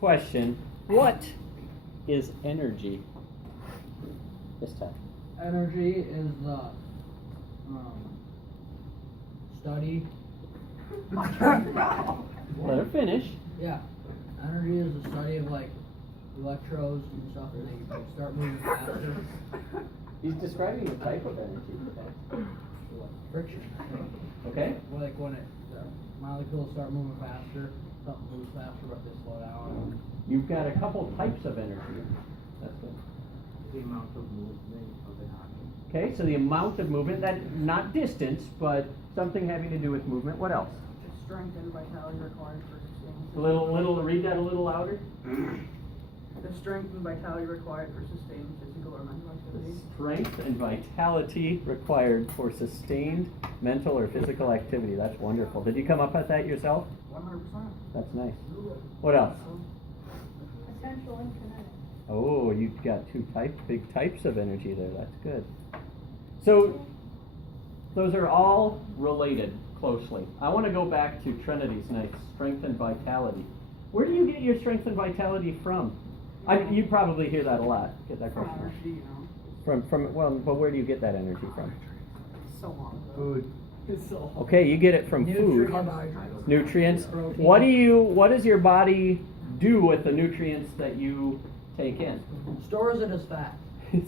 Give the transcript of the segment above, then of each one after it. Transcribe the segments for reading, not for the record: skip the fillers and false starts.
question. What is energy? This time. Energy is the study. Let her finish. Yeah. Energy is the study of like electrodes and stuff, and they start moving faster. He's describing the type of energy. Friction. Okay. Like when the molecules start moving faster, something moves faster, but they slow down. You've got a couple types of energy. That's good. The amount of movement of an object. Okay, so the amount of movement, that not distance, but something having to do with movement. What else? Strength and vitality required for sustained. Read that a little louder. The strength and vitality required for sustained physical or mental activity. Strength and vitality required for sustained mental or physical activity. That's wonderful. Did you come up with that yourself? 100%. That's nice. What else? Potential and kinetic. Oh, you've got big types of energy there. That's good. So, those are all related closely. I want to go back to Trinity's nice strength and vitality. Where do you get your strength and vitality from? You probably hear that a lot. Get that From question. energy, you know. But where do you get that energy from? So long ago. Food. Okay, you get it from food. Carbohydrates. Nutrients. Protein. What does your body do with the nutrients that you take in? Stores it as fat.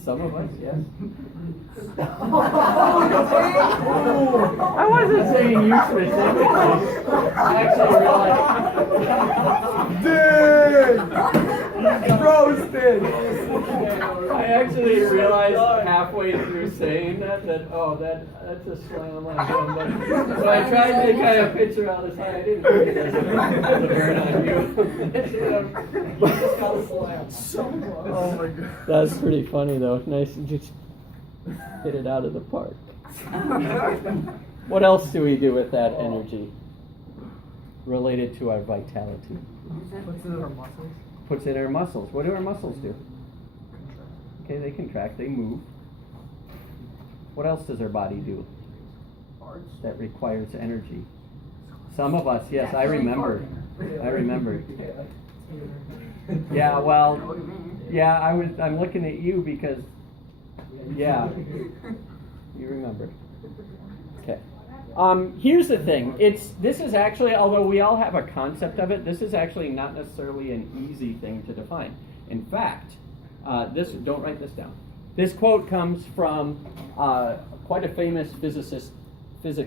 Some of us, yes. I wasn't saying you specifically. I actually realized. Roasted! I actually realized halfway through saying that that's a slam on somebody. So I tried to kind of picture out this high. I didn't think it as a burn on you. Oh my god. That's pretty funny though. Nice to just hit it out of the park. What else do we do with that energy related to our vitality? What's in our muscles? Puts in our muscles. What do our muscles do? Okay, they contract, they move. What else does our body do that requires energy? Some of us, yes, I remember. Yeah, well, yeah, I'm looking at you because, yeah, you remember. Okay. Here's the thing. This is actually, although we all have a concept of it, this is actually not necessarily an easy thing to define. In fact, don't write this down. This quote comes from quite a famous physics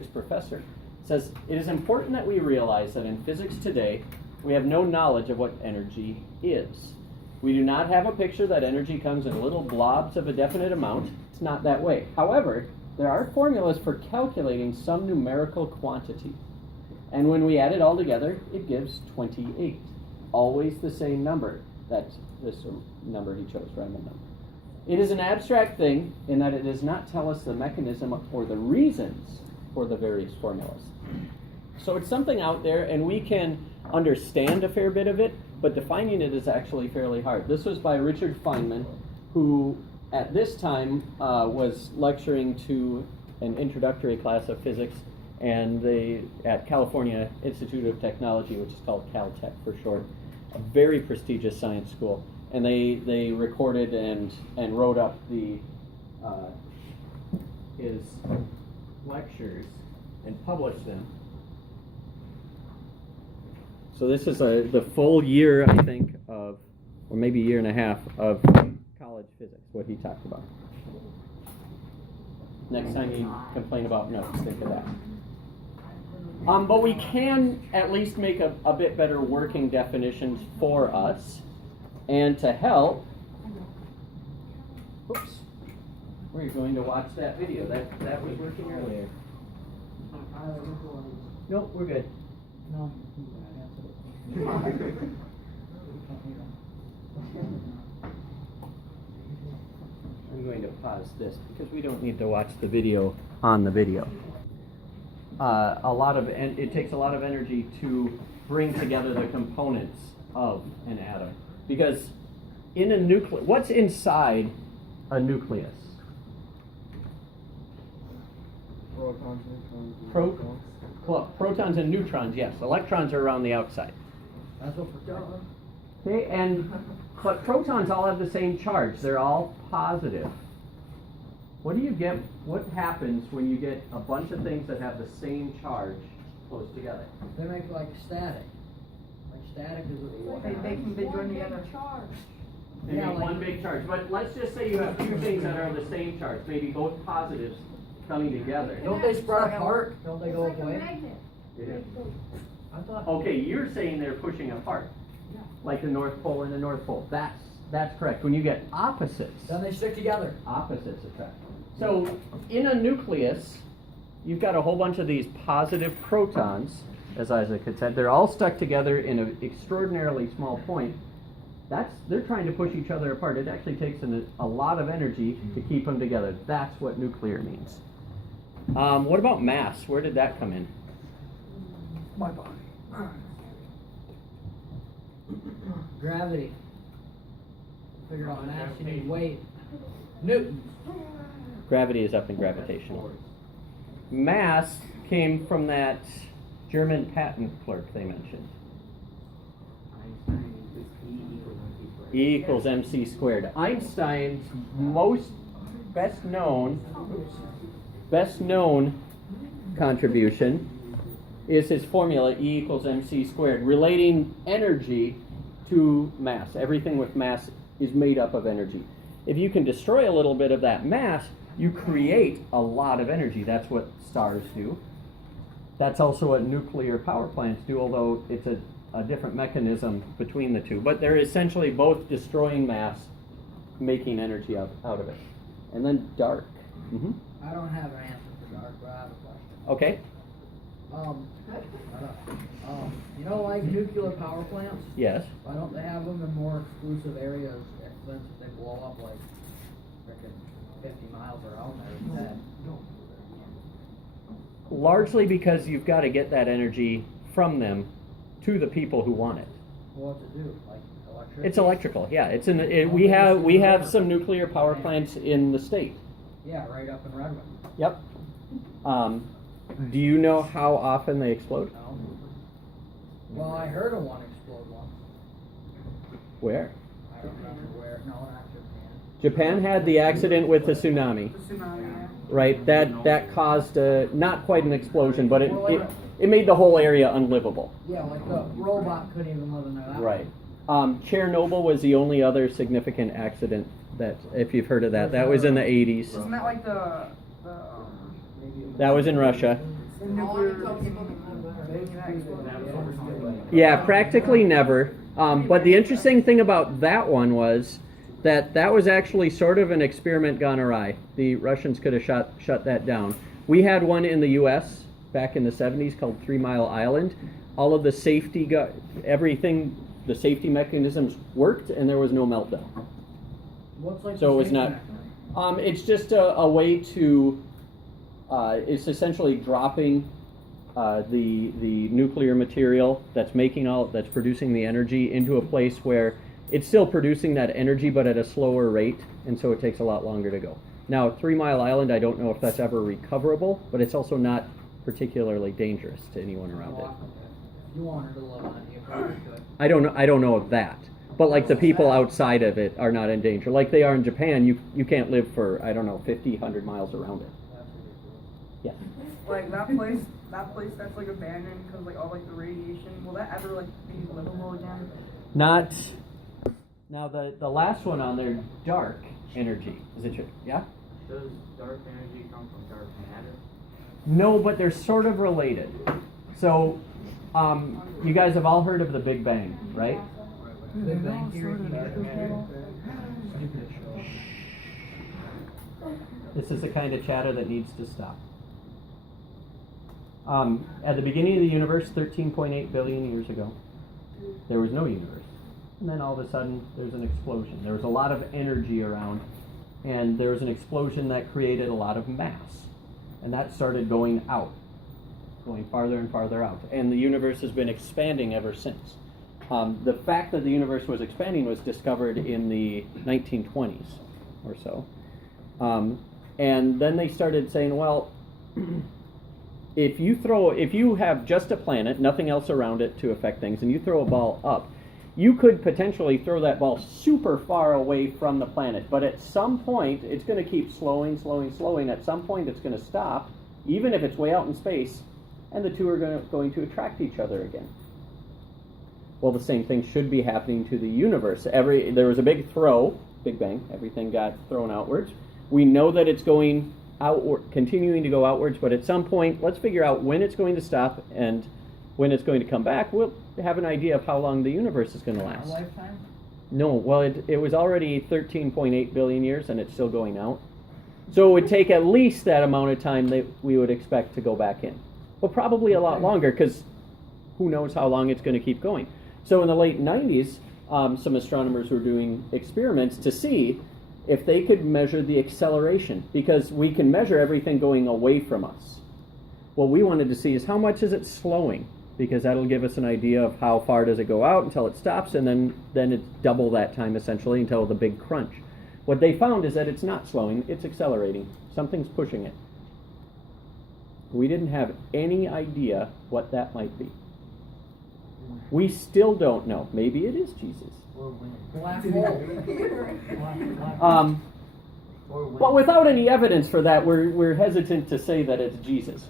professor. It says, "It is important that we realize that in physics today, we have no knowledge of what energy is. We do not have a picture that energy comes in little blobs of a definite amount. It's not that way. However, there are formulas for calculating some numerical quantity. And when we add it all together, it gives 28. Always the same number. That's this number he chose, random number. It is an abstract thing in that it does not tell us the mechanism or the reasons for the various formulas. So it's something out there, and we can understand a fair bit of it, but defining it is actually fairly hard. This was by Richard Feynman, who at this time was lecturing to an introductory class of physics at California Institute of Technology, which is called Caltech for short, a very prestigious science school. And they recorded and wrote up his lectures and published them. So this is the full year, I think, or maybe year and a half of college physics, what he talked about. Next time you complain about notes, think of that. But we can at least make a bit better working definitions for us. And to help, we're going to watch that video. That was working earlier. Nope, we're good. No. I'm going to pause this because we don't need to watch the video on the video. It takes a lot of energy to bring together the components of an atom. Because in a nucleus, what's inside a nucleus? Protons, neutrons, Protons and neutrons, yes. Electrons are around the outside. That's what we're doing. Okay, but protons all have the same charge. They're all positive. What do you get? What happens when you get a bunch of things that have the same charge close together? They make like static. Like static is what They join together. They Yeah, make like- one big charge. But let's just say you have two things that are the same charge, maybe both positives coming together. Don't they spread apart? Don't they It's go like a away? magnet. Yeah. I thought. Okay, you're saying they're pushing apart, like the North Pole and the North Pole. That's correct. When you get opposites, Then they stick together. opposites attract. So in a nucleus, you've got a whole bunch of these positive protons, as Isaac had said. They're all stuck together in an extraordinarily small point. They're trying to push each other apart. It actually takes a lot of energy to keep them together. That's what nuclear means. What about mass? Where did that come in? My body. Gravity. Figure out mass, you need weight. Newtons. Gravity is up in gravitational. Mass came from that German patent clerk they mentioned. E equals mc squared. Einstein's best known contribution is his formula E equals mc squared, relating energy to mass. Everything with mass is made up of energy. If you can destroy a little bit of that mass, you create a lot of energy. That's what stars do. That's also what nuclear power plants do, although it's a different mechanism between the two. But they're essentially both destroying mass, making energy out of it. And then dark. I don't have an answer for dark, but I have a question. Okay, You know, like nuclear power plants? yes. Why don't they have them in more exclusive areas? Since they blow up like frickin' 50 miles around there instead. Largely because you've got to get that energy from them to the people who want it. What's it do? Like electricity? It's electrical, yeah. We have some nuclear power plants in the state. Yeah, right up in Redwood. Yep. Do you know how often they explode? No. Well, I heard of one explode once. Where? I don't remember where. No, not Japan. Japan had the accident with the tsunami, The tsunami, yeah. right? That caused not quite an explosion, but it made the whole area unlivable. Yeah, like the robot couldn't even live in there. That Right. Chernobyl was the only other significant accident that, if you've heard of that was in the 80s. Isn't that like the That was in Russia. nuclear? Yeah, practically never. But the interesting thing about that one was that was actually sort of an experiment gone awry. The Russians could have shut that down. We had one in the U.S. back in the 70s called 3 Mile Island. All of the safety, the safety mechanisms worked, and there was no meltdown. What's like So the it was safety not. mechanism? It's just a way to. It's essentially dropping the nuclear material that's producing the energy into a place where it's still producing that energy, but at a slower rate, and so it takes a lot longer to go. Now, 3 Mile Island, I don't know if that's ever recoverable, but it's also not particularly dangerous to anyone around it. If you wanted to live on it, you probably could. I don't know of that. But like the people outside of it are not in danger. Like they are in Japan, you can't live for, 50, 100 miles around it. That's ridiculous. Yeah. Like that place that's like abandoned because like all like the radiation. Will that ever like be livable again? Not. Now the last one on there, dark energy. Is it true? Yeah? Does dark energy come from dark matter? No, but they're sort of related. So, you guys have all heard of the Big Bang, right? Big Bang Theory. Stupid show. This is the kind of chatter that needs to stop. At the beginning of the universe, 13.8 billion years ago, there was no universe. And then all of a sudden, there's an explosion. There was a lot of energy around, and there was an explosion that created a lot of mass. And that started going out, going farther and farther out. And the universe has been expanding ever since. The fact that the universe was expanding was discovered in the 1920s or so. And then they started saying, well, if you have just a planet, nothing else around it to affect things, and you throw a ball up, you could potentially throw that ball super far away from the planet, but at some point, it's going to keep slowing. At some point, it's going to stop, even if it's way out in space, and the two are going to attract each other again. Well, the same thing should be happening to the universe. There was a big throw, Big Bang, everything got thrown outwards. We know that it's going outward, continuing to go outwards, but at some point, let's figure out when it's going to stop and when it's going to come back. We'll have an idea of how long the universe is going to Our last. lifetime? No, well, it was already 13.8 billion years, and it's still going out. So it would take at least that amount of time that we would expect to go back in. Well, probably a lot longer, because who knows how long it's going to keep going. So in the late 90s, some astronomers were doing experiments to see if they could measure the acceleration, because we can measure everything going away from us. What we wanted to see is how much is it slowing, because that'll give us an idea of how far does it go out until it stops, and then it's double that time essentially until the big crunch. What they found is that it's not slowing, it's accelerating. Something's pushing it. We didn't have any idea what that might be. We still don't know. Maybe it is Jesus. Black hole. But without any evidence for that, we're hesitant to say that it's Jesus.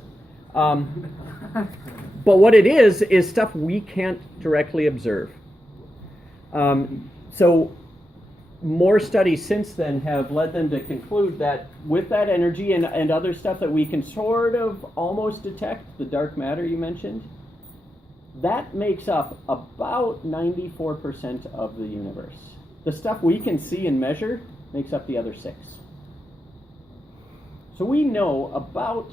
But what it is stuff we can't directly observe. So more studies since then have led them to conclude that with that energy and other stuff that we can sort of almost detect, the dark matter you mentioned, that makes up about 94% of the universe. The stuff we can see and measure makes up the other 6%. So we know about,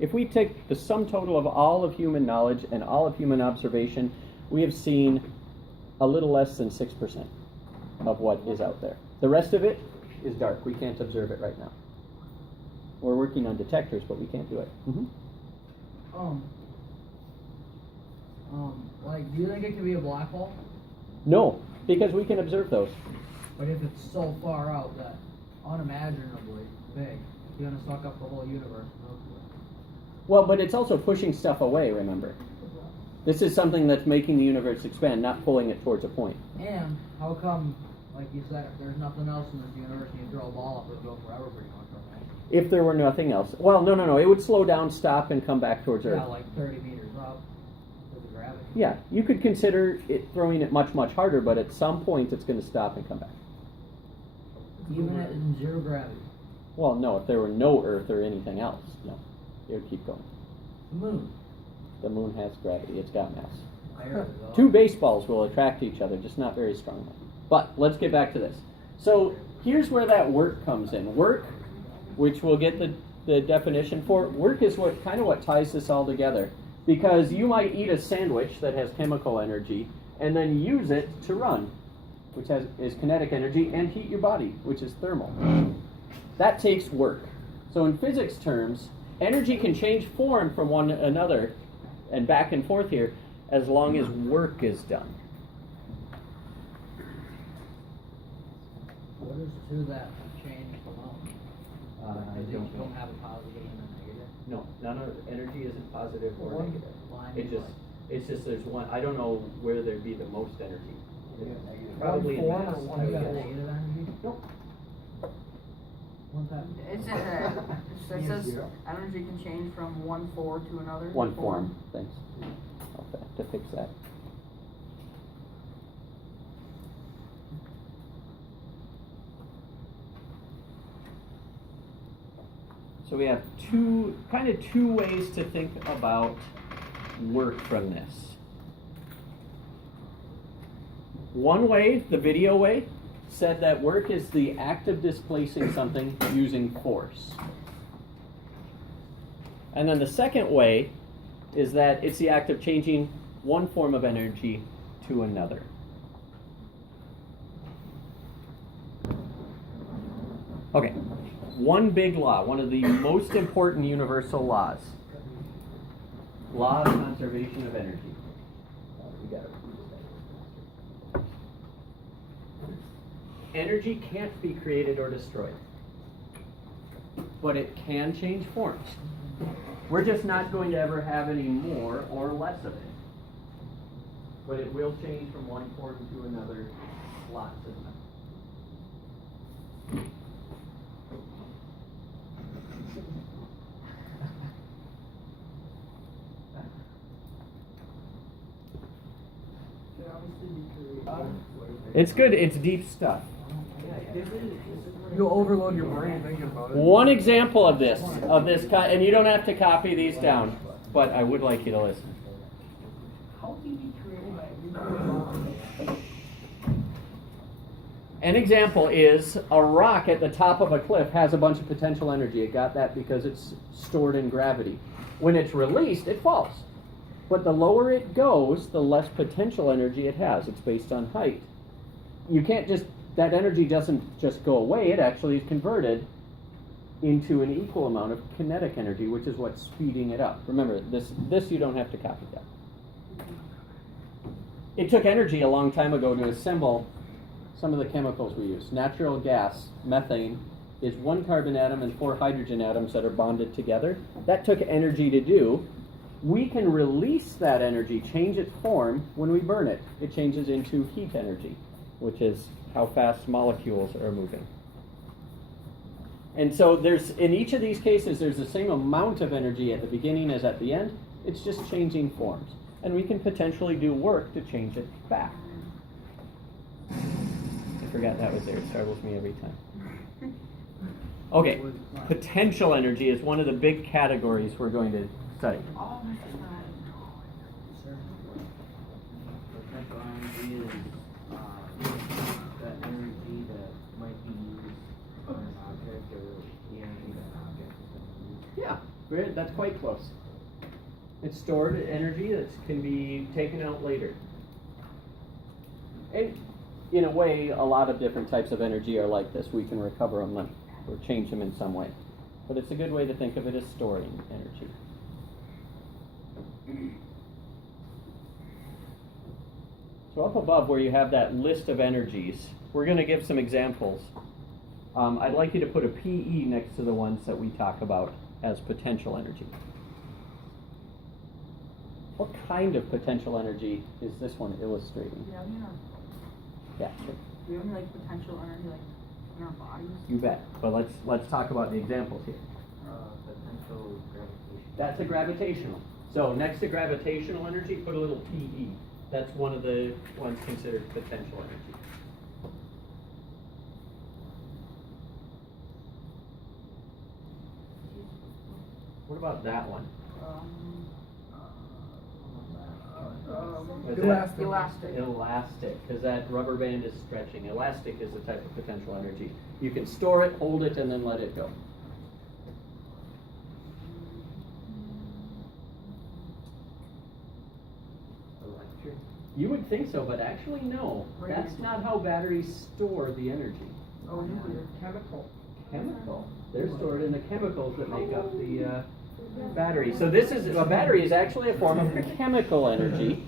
if we take the sum total of all of human knowledge and all of human observation, we have seen a little less than 6% of what is out there. The rest of it is dark. We can't observe it right now. We're working on detectors, but we can't do it. Like, do you think it could be a black hole? No, because we can observe those. But if it's so far out that unimaginably big, it's gonna suck up the whole universe. Well, but it's also pushing stuff away, remember. This is something that's making the universe expand, not pulling it towards a point. And how come, like you said, if there's nothing else in this universe and you throw a ball up, it would go forever pretty much, right? If there were nothing else. Well, no. It would slow down, stop, and come back towards Earth. Yeah, like 30 meters up because of gravity. Yeah, you could consider it throwing it much, much harder, but at some point it's going to stop and come back. Even at in zero gravity. Well, no, if there were no Earth or anything else, no. It would keep going. The moon. The moon has gravity. It's got mass. There we go. 2 baseballs will attract each other, just not very strongly. But let's get back to this. So here's where that work comes in. Work, which we'll get the definition for. Work is what ties this all together. Because you might eat a sandwich that has chemical energy and then use it to run, which is kinetic energy, and heat your body, which is thermal. That takes work. So in physics terms, energy can change form from one another and back and forth here as long as work is done. What is to that change alone? I They don't know. don't have a positive and a negative. No, none of energy isn't positive or One negative. line It's just there's one. I don't know where there'd be the most energy. Probably One in form mass. or one I would You got guess. negative energy? Nope. One time. It says energy can change from one form to another. One form. Thanks. I'll have to fix that. So we have two ways to think about work from this. One way, the video way, said that work is the act of displacing something using force. And then the second way is that it's the act of changing one form of energy to another. Okay, one big law, one of the most important universal laws. Law of conservation of energy. We got it. Energy can't be created or destroyed, but it can change forms. We're just not going to ever have any more or less of it. but it will change from one form to another lots of times. It's good. It's deep stuff. You'll overload your brain thinking about it. One example of this, and you don't have to copy these down, but I would like you to listen. How can you be creative? An example is a rock at the top of a cliff has a bunch of potential energy. It got that because it's stored in gravity. When it's released, it falls. But the lower it goes, the less potential energy it has. It's based on height. You can't just, that energy doesn't just go away, it actually is converted into an equal amount of kinetic energy, which is what's speeding it up. Remember, this you don't have to copy that. It took energy a long time ago to assemble some of the chemicals we use. Natural gas, methane, is one carbon atom and 4 hydrogen atoms that are bonded together. That took energy to do. We can release that energy, change its form when we burn it. It changes into heat energy, which is how fast molecules are moving. And so in each of these cases, there's the same amount of energy at the beginning as at the end. It's just changing forms. And we can potentially do work to change it back. I forgot that was there. It startles me every time. Okay, potential energy is one of the big categories we're going to study. Oh my god. Potential energy is the energy that might be used on an object or the energy that an object is going to use. Yeah, that's quite close. It's stored energy that can be taken out later. And in a way, a lot of different types of energy are like this. We can recover them or change them in some way. But it's a good way to think of it as storing energy. So up above where you have that list of energies, we're going to give some examples. I'd like you to put a PE next to the ones that we talk about as potential energy. What kind of potential energy is this one illustrating? Yeah, Yeah, sure. do we have any like potential energy like in our bodies? You bet. But let's talk about the examples here. Potential gravitation. That's a gravitational. So next to gravitational energy, put a little PE. That's one of the ones considered potential energy. What about that one? Is it Elastic. elastic, because that rubber band is stretching. Elastic is the type of potential energy. You can store it, hold it, and then let it go. Electric. You would think so, but actually no. That's not how batteries store the energy. Oh, nuclear. Chemical. They're stored in the chemicals that make up the battery. So a battery is actually a form of chemical energy,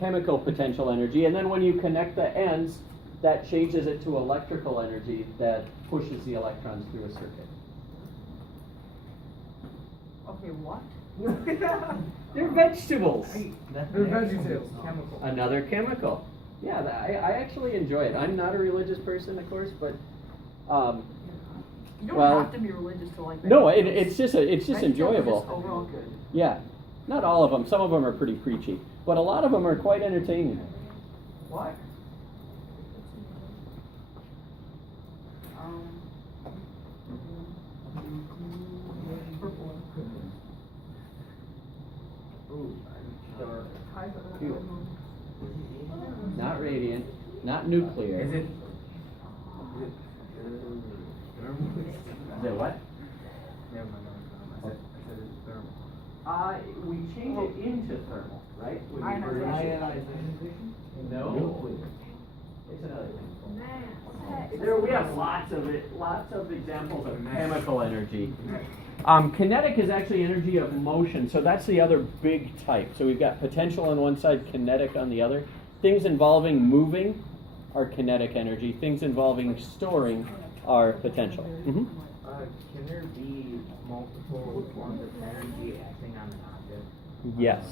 chemical potential energy, and then when you connect the ends, that changes it to electrical energy that pushes the electrons through a circuit. Okay, what? They're vegetables. They're vegetables. Chemical. Another chemical. Yeah, I actually enjoy it. I'm not a religious person, of course, but You don't well, have to be religious to like no, vegetables. it's just Vegetables are enjoyable. just overall good. Yeah, not all of them. Some of them are pretty preachy, but a lot of them are quite entertaining. What? Purple. Ooh, dark. Phew. Not radiant, not nuclear. Is it? Is it what? Never mind. I said it's thermal. We change it into thermal, right? When you burn it. Ionization. No. It's another thing. Man. There we have lots of examples of chemical energy. Kinetic is actually energy of motion, so that's the other big type. So we've got potential on one side, kinetic on the other. Things involving moving are kinetic energy. Things involving storing are potential. Mm-hmm. Can there be multiple forms of energy acting on an object? Yes.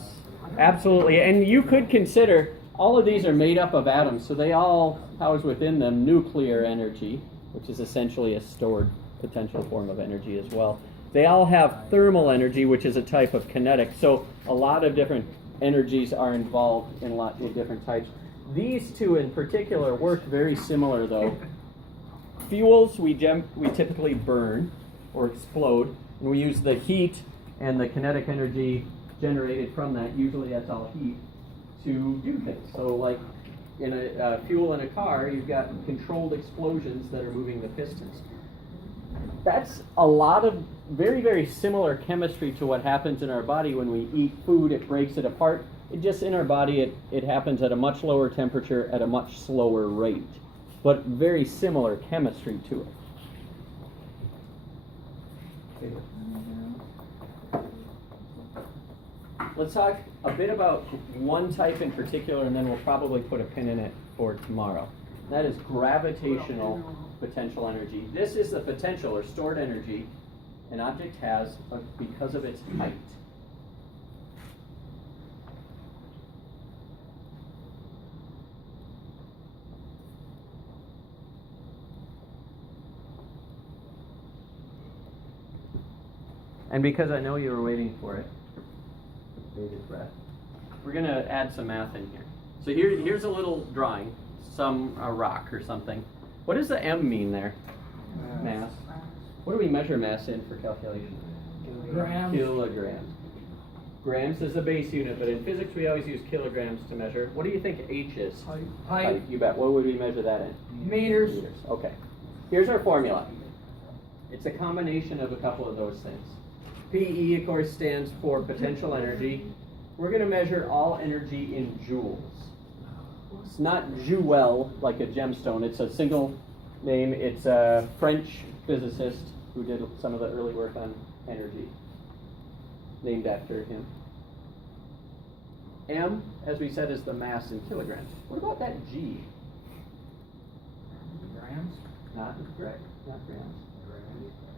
Absolutely. And you could consider all of these are made up of atoms, so they all house within them nuclear energy, which is essentially a stored potential form of energy as well. They all have thermal energy, which is a type of kinetic. So a lot of different energies are involved in a lot of different types. These two in particular work very similar though. Fuels we typically burn or explode, and we use the heat and the kinetic energy generated from that, usually that's all heat, to do things. So like in a fuel in a car, you've got controlled explosions that are moving the pistons. That's a lot of very, very similar chemistry to what happens in our body when we eat food. It breaks it apart. It just in our body, it happens at a much lower temperature at a much slower rate, but very similar chemistry to it. Let's talk a bit about one type in particular, and then we'll probably put a pin in it for tomorrow. That is gravitational potential energy. This is the potential or stored energy an object has because of its height. And because I know you were waiting for it, bated breath, we're going to add some math in here. So here's a little drawing, a rock or something. What does the M mean there? Mass. What do we measure mass in for calculation? Grams. Kilograms. Grams is the base unit, but in physics we always use kilograms to measure. What do you think H is? Height. You bet. What would we measure that in? Meters. Meters. Okay. Here's our formula. It's a combination of a couple of those things. PE, of course, stands for potential energy. We're going to measure all energy in joules. It's not joule like a gemstone. It's a single name. It's a French physicist who did some of the early work on energy, named after him. M, as we said, is the mass in kilograms. What about that G? Grams. Not correct. Not grams.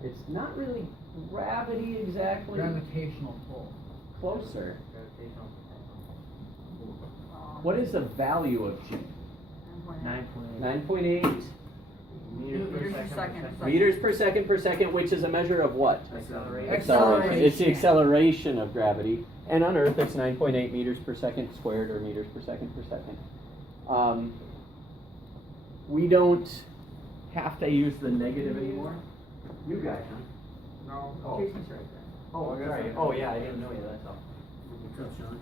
It's not really gravity exactly. Gravitational pull. Closer. What is the value of G? 9.8 meters per second, which is a measure of what? Acceleration. It's the acceleration of gravity. And on Earth, it's 9.8 meters per second squared, or meters per second. We don't have to use the negative anymore. You guys, huh? No. Oh. Jason's right there. Oh, sorry. Oh, yeah, I didn't know you, that's all. What's up, Sean?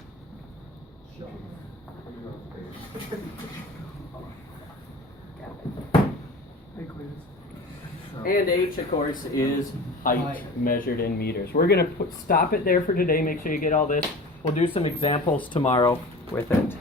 Hey, Cletus. And H, of course, is height measured in meters. We're going to stop it there for today. Make sure you get all this. We'll do some examples tomorrow with it.